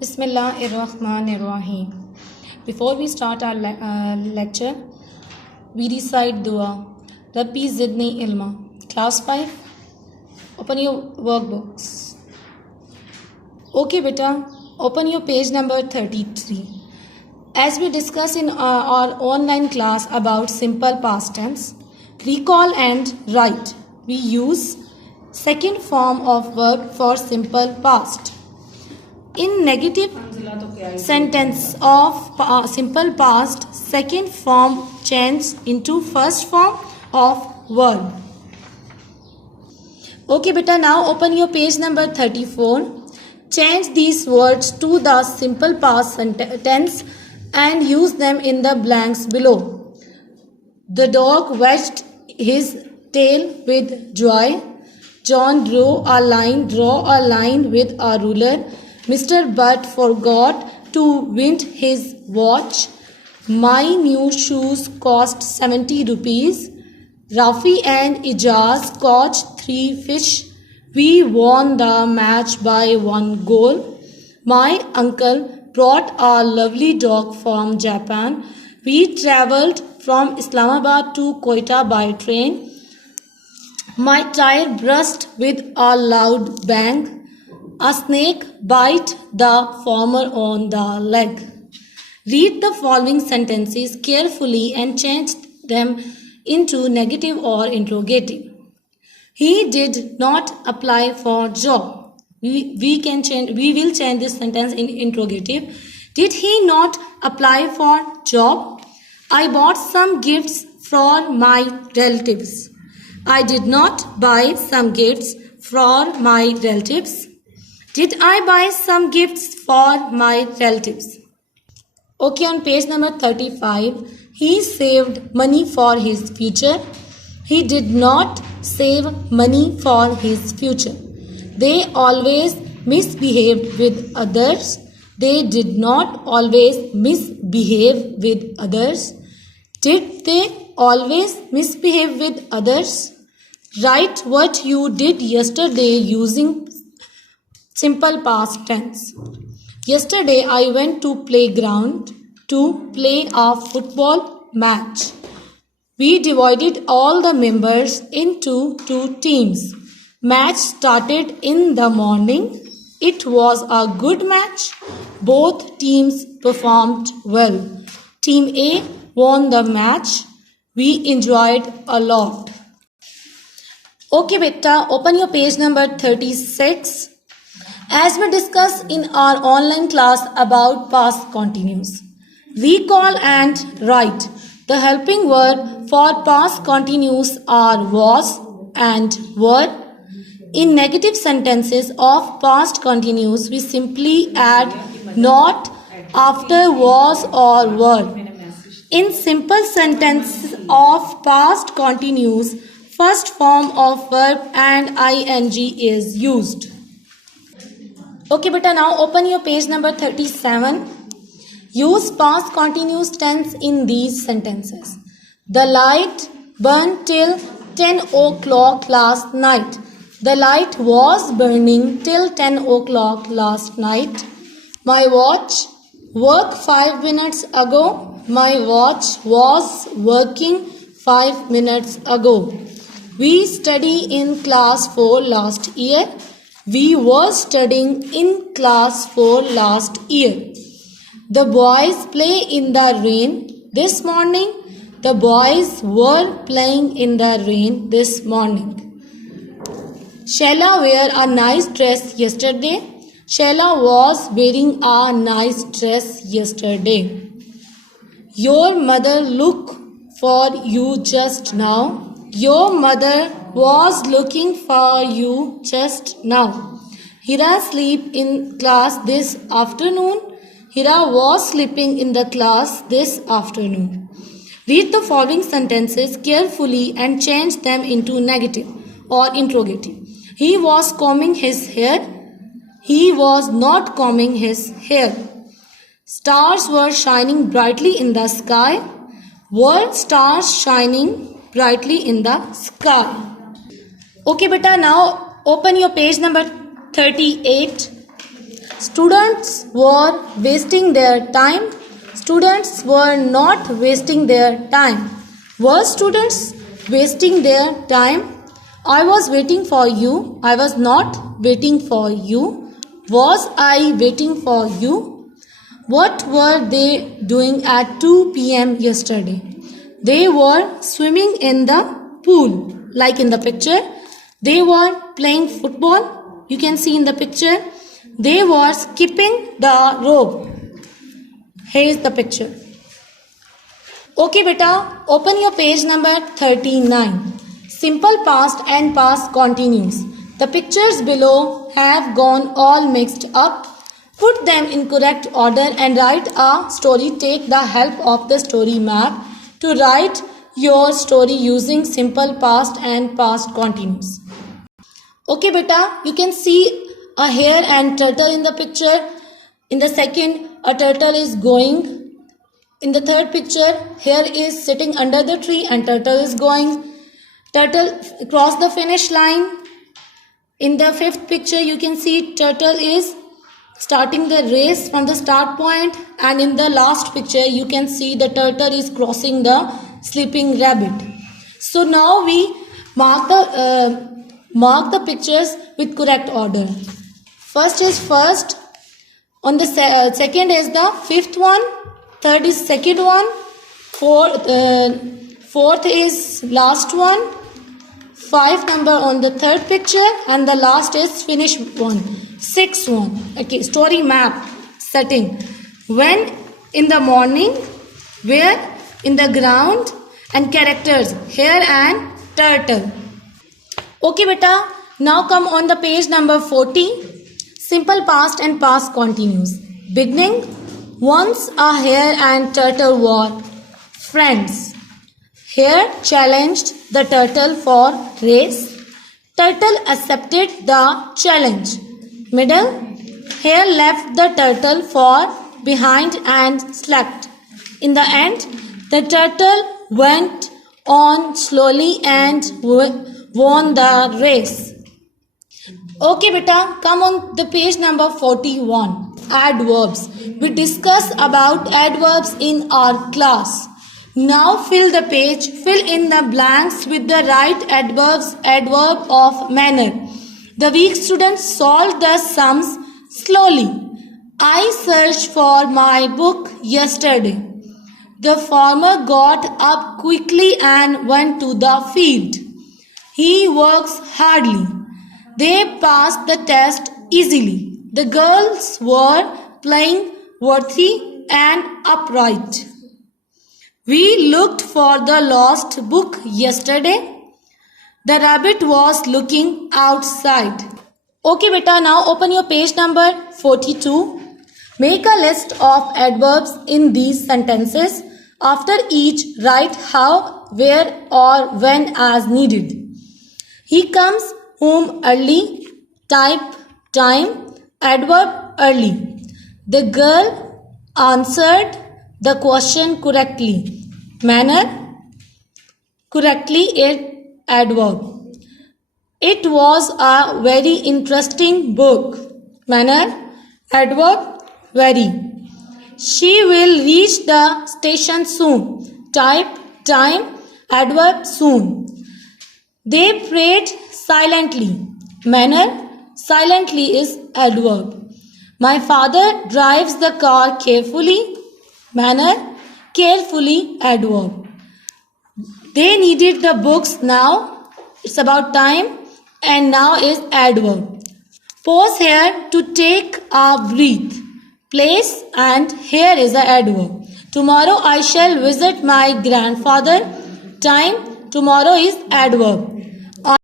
Bismillahirrahmanirrahim. Before we start our lecture, we recite dua. Rabbi Zidni Ilma. Class 5, open your workbooks. Okay, beta, open your page number 33. As we discuss in our online class about simple past tense, recall and write. We use second form of verb for simple past. In negative sentence of simple past, second form changes into first form of verb. Okay, beta, now open your page number 34. Change these words to the simple past tense and use them in the blanks below. The dog wagged his tail with joy. John drew a line with a ruler. Mr. Butt forgot to wind his watch. My new shoes cost 70 rupees. Rafi and Ijaz caught 3 fish. We won the match by 1 goal. My uncle brought a lovely dog from Japan. We travelled from Islamabad to Quetta by train. My tire burst with a loud bang. A snake bit the farmer on the leg. Read the following sentences carefully and change them into negative or interrogative. He did not apply for job. We will change this sentence in interrogative. Did he not apply for job? I bought some gifts for my relatives. I did not buy some gifts for my relatives. Did I buy some gifts for my relatives? Okay, on page number 35, he saved money for his future. He did not save money for his future. They always misbehaved with others. They did not always misbehave with others. Did they always misbehave with others? Write what you did yesterday using simple past tense. Yesterday I went to playground to play a football match. We divided all the members into 2 teams. Match started in the morning. It was a good match. Both teams performed well. Team A won the match. We enjoyed a lot. Okay, beta, open your page number 36. As we discussed in our online class about past continuous, recall and write. The helping word for past continuous are was and were. In negative sentences of past continuous, we simply add not after was or were. In simple sentences of past continuous, first form of verb and ing is used. Okay, beta, now open your page number 37. Use past continuous tense in these sentences. The light burned till 10 o'clock last night. The light was burning till 10 o'clock last night. My watch worked 5 minutes ago. My watch was working 5 minutes ago. We studied in class 4 last year. We were studying in class 4 last year. The boys play in the rain this morning. The boys were playing in the rain this morning. Sheila wore a nice dress yesterday. Sheila was wearing a nice dress yesterday. Your mother looked for you just now. Your mother was looking for you just now. Hira slept in class this afternoon. Hira was sleeping in the class this afternoon. Read the following sentences carefully and change them into negative or interrogative. He was combing his hair. He was not combing his hair. Stars were shining brightly in the sky. Were stars shining brightly in the sky? Okay, beta, now open your page number 38. Students were wasting their time. Students were not wasting their time. Were students wasting their time? I was waiting for you. I was not waiting for you. Was I waiting for you? What were they doing at 2 p.m. yesterday? They were swimming in the pool, like in the picture. They were playing football. You can see in the picture. They were skipping the rope. Here is the picture. Okay, beta, open your page number 39. Simple past and past continuous. The pictures below have gone all mixed up. Put them in correct order and write a story. Take the help of the story map to write your story using simple past and past continuous. Okay, beta, you can see a hare and turtle in the picture. In the second, a turtle is going. In the third picture, hare is sitting under the tree and turtle is going. Turtle cross the finish line. In the fifth picture, you can see turtle is starting the race from the start point, and in the last picture, you can see the turtle is crossing the sleeping rabbit. So now we mark the pictures with correct order. First is first. On the second is the fifth one. Third is second one. Fourth is last one. 5 number on the third picture, and the last is finish one. 6th one. Okay, story map setting. When in the morning, where in the ground, and characters hare and turtle. Okay, beta. Now come on the page number 40. Simple past and past continuous. Beginning. Once a hare and turtle were friends. Hare challenged the turtle for race. Turtle accepted the challenge. Middle. Hare left the turtle for behind and slept. In the end, the turtle went on slowly and won the race. Okay, beta, come on the page number 41. Adverbs. We discuss about adverbs in our class. Now fill the page, fill in the blanks with the right adverb of manner. The weak students solved the sums slowly. I searched for my book yesterday. The farmer got up quickly and went to the field. He works hardly. They passed the test easily. The girls were playing worthy and upright. We looked for the lost book yesterday. The rabbit was looking outside. Okay, beta, now open your page number 42. Make a list of adverbs in these sentences. After each, write how, where, or when as needed. He comes home early. Type time. Adverb early. The girl answered the question correctly. Manner. Correctly it adverb. It was a very interesting book. Manner. Adverb very. She will reach the station soon. Type time. Adverb soon. They prayed silently. Manner. Silently is adverb. My father drives the car carefully. Manner. Carefully adverb. They needed the books now. It's about time. And now is adverb. Pause here to take a breath. Place and here is the adverb. Tomorrow I shall visit my grandfather. Time. Tomorrow is adverb.